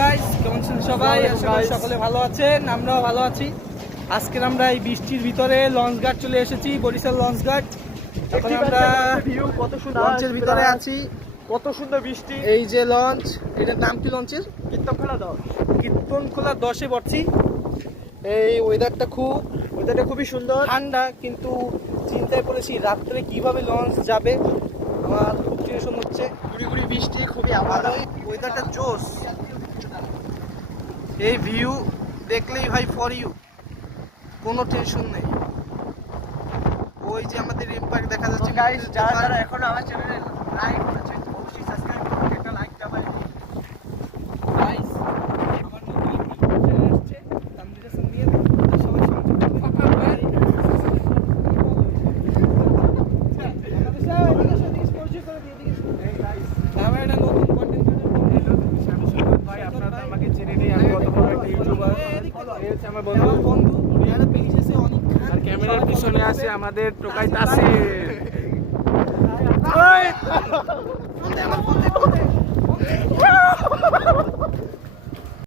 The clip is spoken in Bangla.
গাইস কেমন আছেন সবাই. সকলে ভালো আছেন আমরাও ভালো আছি। আজকে আমরা এই বৃষ্টির ভিতরে লঞ্চ ঘাট চলে এসেছি বরিশাল লঞ্চ ঘাট এখন আমরা ভিউ কত সুন্দর লঞ্চের ভিতরে আছি। কত সুন্দর বৃষ্টি। এই যে লঞ্চ এটার নাম কি লঞ্চের কীর্তনখোলা দাও কীর্তন খোলা দশে পড়ছি। এই ওয়েদারটা খুব ওইটা খুবই সুন্দর। ঠান্ডা কিন্তু চিন্তায় পড়েছি রাত্রে কীভাবে লঞ্চ যাবে। আমার খুব টেনশন হচ্ছে। গুড়ি গুড়ি বৃষ্টি খুবই আবার ওয়েদারটা জোস এই ভিউ দেখলেই ভাই ফর ইউ কোনো টেনশন নেই। ওই যে আমাদের ইম্প্যাক্ট দেখা যাচ্ছে। গাইস যারা যারা এখনও আমার চ্যানেলে লাইক ক্যামেরার পিছনে আছে আমাদের টোকাই তাসির।